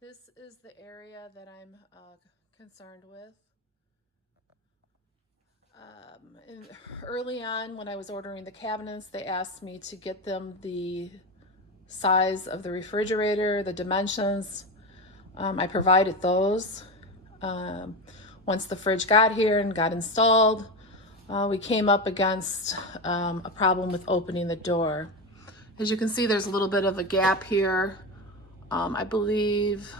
This is the area that I'm concerned with. Early on, when I was ordering the cabinets, they asked me to get them the size of the refrigerator, the dimensions. I provided those. Once the fridge got here and got installed, we came up against a problem with opening the door. As you can see, there's a little bit of a gap here. I believe,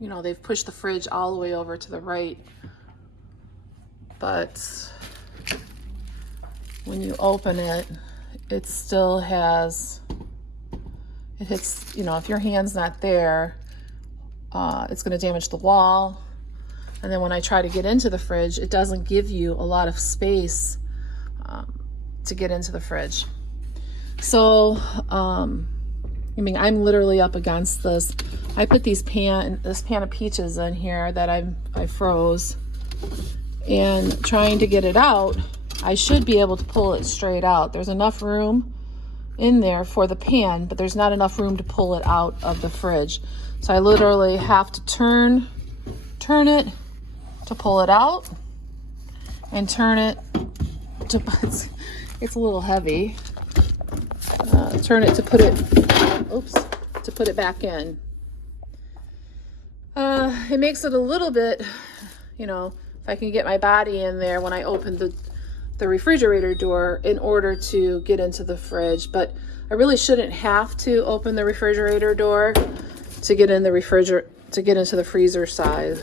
they've pushed the fridge all the way over to the right. But when you open it, it still has, it hits, if your hand's not there, it's going to damage the wall. And then when I try to get into the fridge, it doesn't give you a lot of space to get into the fridge. So, I'm literally up against this. I put this pan of peaches in here that I froze, and trying to get it out, I should be able to pull it straight out. There's enough room in there for the pan, but there's not enough room to pull it out of the fridge. So I literally have to turn it to pull it out, and turn it to, it's a little heavy. Turn it to put it back in. It makes it a little bit, if I can get my body in there when I open the refrigerator door in order to get into the fridge. But I really shouldn't have to open the refrigerator door to get in to get into the freezer side.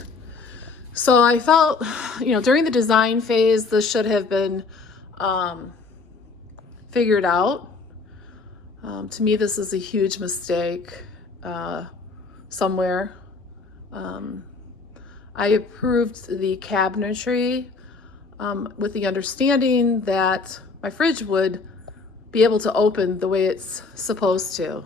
So I felt, during the design phase, this should have been figured out. To me, this is a huge mistake somewhere. I approved the cabinetry with the understanding that my fridge would be able to open the way it's supposed to.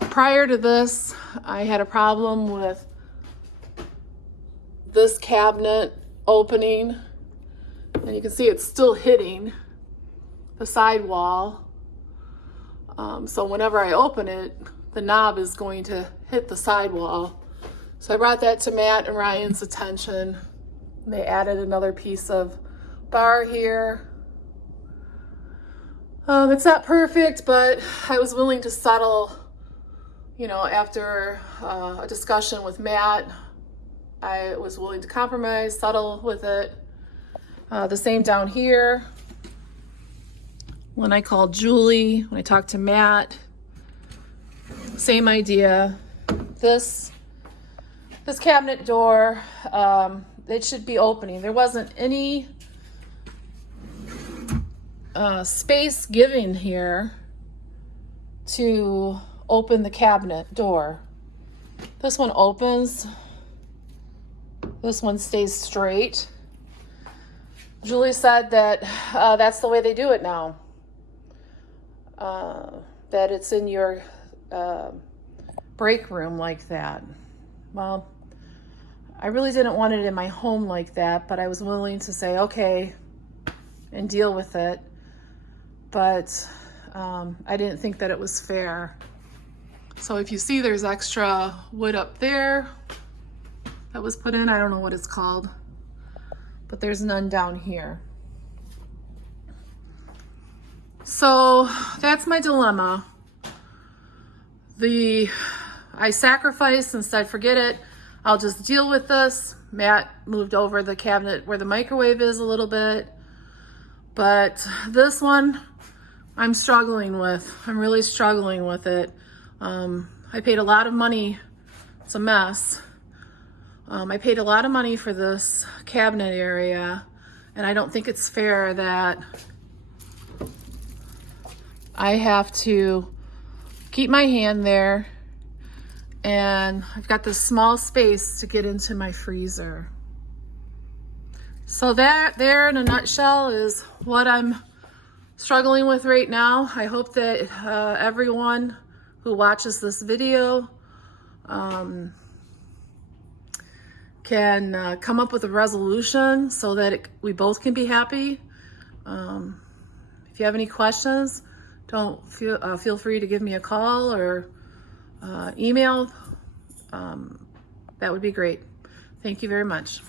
Prior to this, I had a problem with this cabinet opening, and you can see it's still hitting the side wall. So whenever I open it, the knob is going to hit the side wall. So I brought that to Matt and Ryan's attention. They added another piece of bar here. It's not perfect, but I was willing to settle, after a discussion with Matt. I was willing to compromise, settle with it. The same down here. When I called Julie, when I talked to Matt, same idea. This cabinet door, it should be opening. There wasn't any space given here to open the cabinet door. This one opens. This one stays straight. Julie said that that's the way they do it now. That it's in your break room like that. Well, I really didn't want it in my home like that, but I was willing to say okay and deal with it. But I didn't think that it was fair. So if you see there's extra wood up there that was put in, I don't know what it's called, but there's none down here. So that's my dilemma. I sacrificed and said, forget it, I'll just deal with this. Matt moved over the cabinet where the microwave is a little bit. But this one, I'm struggling with. I'm really struggling with it. I paid a lot of money. It's a mess. I paid a lot of money for this cabinet area, and I don't think it's fair that I have to keep my hand there, and I've got this small space to get into my freezer. So that there in a nutshell is what I'm struggling with right now. I hope that everyone who watches this video can come up with a resolution so that we both can be happy. If you have any questions, don't feel free to give me a call or email, that would be great. Thank you very much.